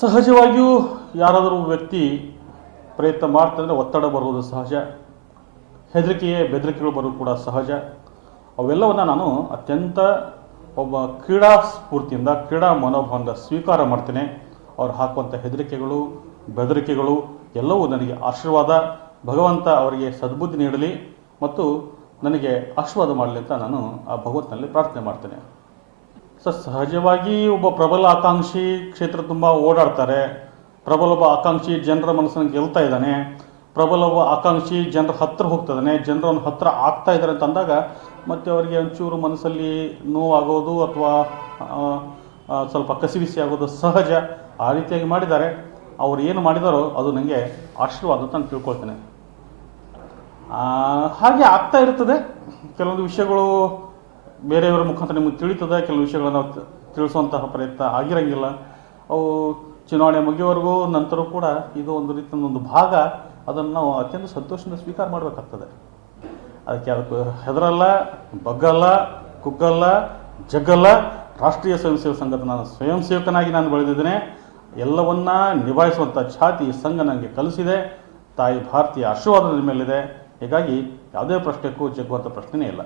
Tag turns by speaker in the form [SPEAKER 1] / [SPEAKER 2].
[SPEAKER 1] ಸಹಜವಾಗಿಯೂ ಯಾರಾದರೂ ವ್ಯಕ್ತಿ ಪ್ರಯತ್ನ ಮಾಡ್ತಂದರೆ ಒತ್ತಡ ಬರುವುದು ಸಹಜ. ಹೆದರಿಕೆಯೇ ಬೆದರಿಕೆಗಳು ಬರೋದು ಕೂಡ ಸಹಜ. ಅವೆಲ್ಲವನ್ನು ನಾನು ಅತ್ಯಂತ ಒಬ್ಬ ಕ್ರೀಡಾ ಸ್ಫೂರ್ತಿಯಿಂದ, ಕ್ರೀಡಾ ಮನೋಭಾವದಿಂದ ಸ್ವೀಕಾರ ಮಾಡ್ತೇನೆ. ಅವ್ರು ಹಾಕುವಂಥ ಹೆದರಿಕೆಗಳು, ಬೆದರಿಕೆಗಳು ಎಲ್ಲವೂ ನನಗೆ ಆಶೀರ್ವಾದ. ಭಗವಂತ ಅವರಿಗೆ ಸದ್ಬುದ್ಧಿ ನೀಡಲಿ ಮತ್ತು ನನಗೆ ಆಶೀರ್ವಾದ ಮಾಡಲಿ ಅಂತ ನಾನು ಆ ಭಗವಂತನಲ್ಲಿ ಪ್ರಾರ್ಥನೆ ಮಾಡ್ತೇನೆ. ಸರ್ ಸಹಜವಾಗಿ ಒಬ್ಬ ಪ್ರಬಲ ಆಕಾಂಕ್ಷಿ ಕ್ಷೇತ್ರ ತುಂಬ ಓಡಾಡ್ತಾರೆ. ಪ್ರಬಲ ಒಬ್ಬ ಆಕಾಂಕ್ಷಿ ಜನರ ಮನಸ್ಸನ್ನು ಗೆಲ್ತಾ ಇದ್ದಾನೆ. ಪ್ರಬಲ ಒಬ್ಬ ಆಕಾಂಕ್ಷಿ ಜನರ ಹತ್ತಿರ ಹೋಗ್ತಾ ಇದ್ದಾನೆ ಜನರನ್ನು ಹತ್ತಿರ ಆಗ್ತಾ ಇದ್ದಾರೆ ಅಂತ ಅಂದಾಗ ಮತ್ತೆ ಅವರಿಗೆ ಒಂಚೂರು ಮನಸ್ಸಲ್ಲಿ ನೋವಾಗೋದು ಅಥವಾ ಸ್ವಲ್ಪ ಕಸಿವಿಸಿ ಆಗೋದು ಸಹಜ. ಆ ರೀತಿಯಾಗಿ ಮಾಡಿದ್ದಾರೆ. ಅವ್ರು ಏನು ಮಾಡಿದಾರೋ ಅದು ನನಗೆ ಆಶೀರ್ವಾದ ಅಂತ ನಾನು ತಿಳ್ಕೊಳ್ತೇನೆ. ಹಾಗೆ ಆಗ್ತಾ ಇರ್ತದೆ. ಕೆಲವೊಂದು ವಿಷಯಗಳು ಬೇರೆಯವರ ಮುಖಾಂತರ ನಿಮಗೆ ತಿಳಿತದೆ? ಕೆಲವು ವಿಷಯಗಳನ್ನು ನಾವು ತಿಳಿಸುವಂತಹ ಪ್ರಯತ್ನ ಆಗಿರಂಗಿಲ್ಲ. ಅವು ಚುನಾವಣೆ ಮುಗಿಯವರೆಗೂ ನಂತರ ಕೂಡ ಇದು ಒಂದು ರೀತಿಯ ಒಂದು ಭಾಗ. ಅದನ್ನು ನಾವು ಅತ್ಯಂತ ಸಂತೋಷದಿಂದ ಸ್ವೀಕಾರ ಮಾಡಬೇಕಾಗ್ತದೆ. ಅದಕ್ಕೆ ಅದಕ್ಕೆ ಹೆದರಲ್ಲ, ಬಗ್ಗಲ್ಲ, ಕುಗ್ಗಲ್ಲ, ಜಗ್ಗಲ್ಲ. ರಾಷ್ಟ್ರೀಯ ಸ್ವಯಂ ಸೇವಕ ಸಂಘದ ನಾನು ಸ್ವಯಂ ಸೇವಕನಾಗಿ ನಾನು ಬೆಳೆದಿದ್ದೇನೆ. ಎಲ್ಲವನ್ನ ನಿಭಾಯಿಸುವಂಥ ಛಾತಿ ಸಂಘ ನನಗೆ ಕಲಿಸಿದೆ. ತಾಯಿ ಭಾರತೀಯ ಆಶೀರ್ವಾದ ಮೇಲಿದೆ. ಹೀಗಾಗಿ ಯಾವುದೇ ಪ್ರಶ್ನೆಗೂ ಜಗ್ಗುವಂಥ ಪ್ರಶ್ನೆಯೇ ಇಲ್ಲ.